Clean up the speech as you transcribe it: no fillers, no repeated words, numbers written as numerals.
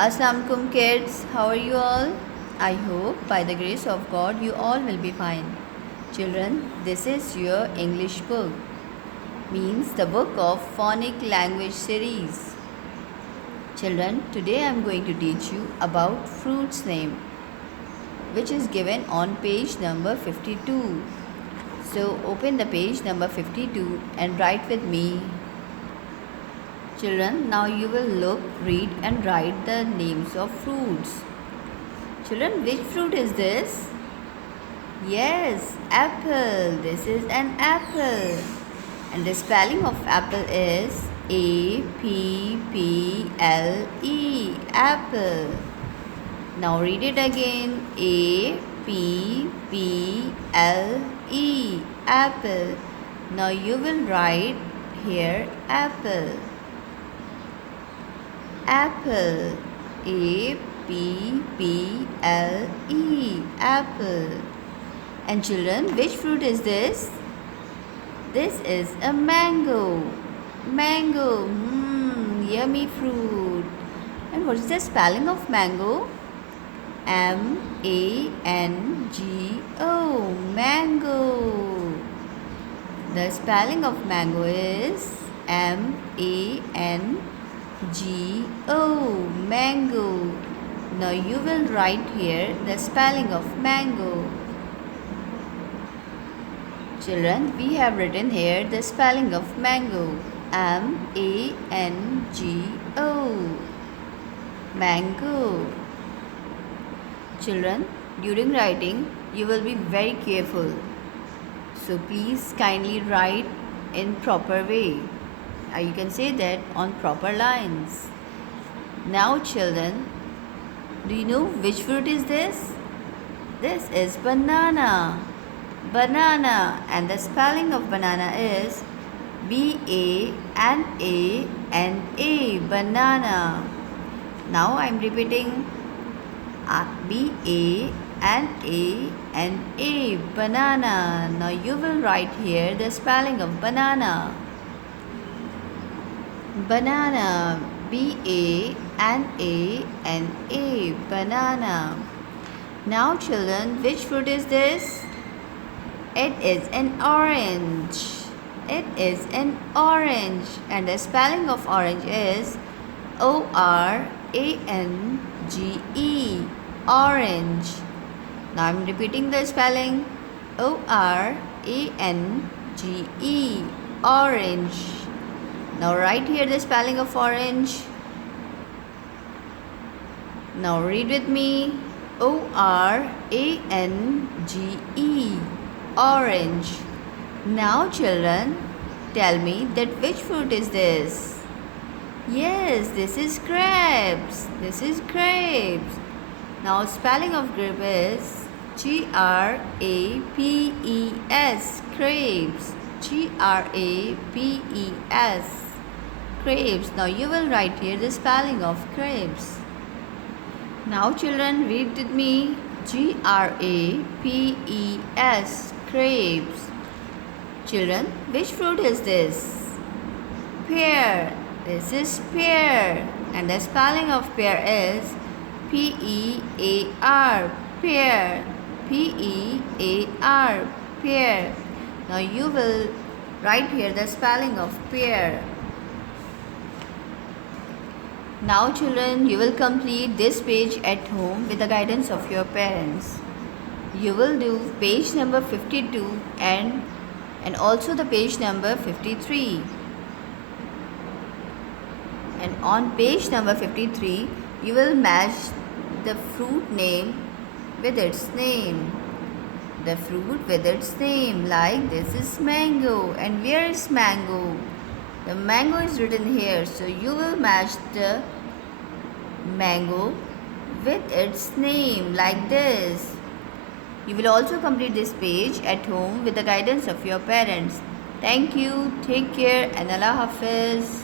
Assalamualaikum kids, how are you all? I hope by the grace of God you all will be fine. Children, this is your English book, means the book of phonic language series. Children, today I am going to teach you about fruit's name, which is given on page number 52. So open the page number 52 and write with me. Children, now you will look, read and write the names of fruits. Children, which fruit is this? Yes, apple. This is an apple. And the spelling of apple is A-P-P-L-E, apple. Now read it again. A-P-P-L-E, apple. Now you will write here apple. Apple. A-P-P-L-E, apple. And children, which fruit is this? This is a mango. Mango. Yummy fruit. And what is the spelling of mango? M-A-N-G-O. Mango. The spelling of mango is M-A-N-G-O. Mango. Now you will write here the spelling of mango. Children, we have written here the spelling of mango. M-A-N-G-O. Mango. Children, during writing, you will be very careful. So please kindly write in proper way. You can say that on proper lines. Now children, do you know which fruit is this? This is banana. Banana, and the spelling of banana is B-A-N-A-N-A, banana. Now I am repeating B-A-N-A-N-A, banana. Now you will write here the spelling of banana. Banana, B-A-N-A-N-A, banana. Now children, which fruit is this? It is an orange. It is an orange. And the spelling of orange is O-R-A-N-G-E, orange. Now I am repeating the spelling O-R-A-N-G-E, orange. Now write here the spelling of orange. Now read with me. O-R-A-N-G-E, orange. Now children, tell me that which fruit is this? Yes, this is grapes. This is grapes. Now spelling of grape is G-R-A-P-E-S, grapes. G-R-A-P-E-S, grapes. Now you will write here the spelling of grapes. Now children, read with me. G-R-A-P-E-S, grapes. Children, which fruit is this? Pear. This is pear. And the spelling of pear is P-E-A-R, pear. P-E-A-R, pear. Now you will write here the spelling of pear. Now children, you will complete this page at home with the guidance of your parents. You will do page number 52 and also the page number 53. And on page number 53, you will match the fruit name with its name. The fruit with its name, like this is mango. And where is mango? The mango is written here, so you will match the mango with its name like this. You will also complete this page at home with the guidance of your parents. Thank you, take care and Allah Hafiz.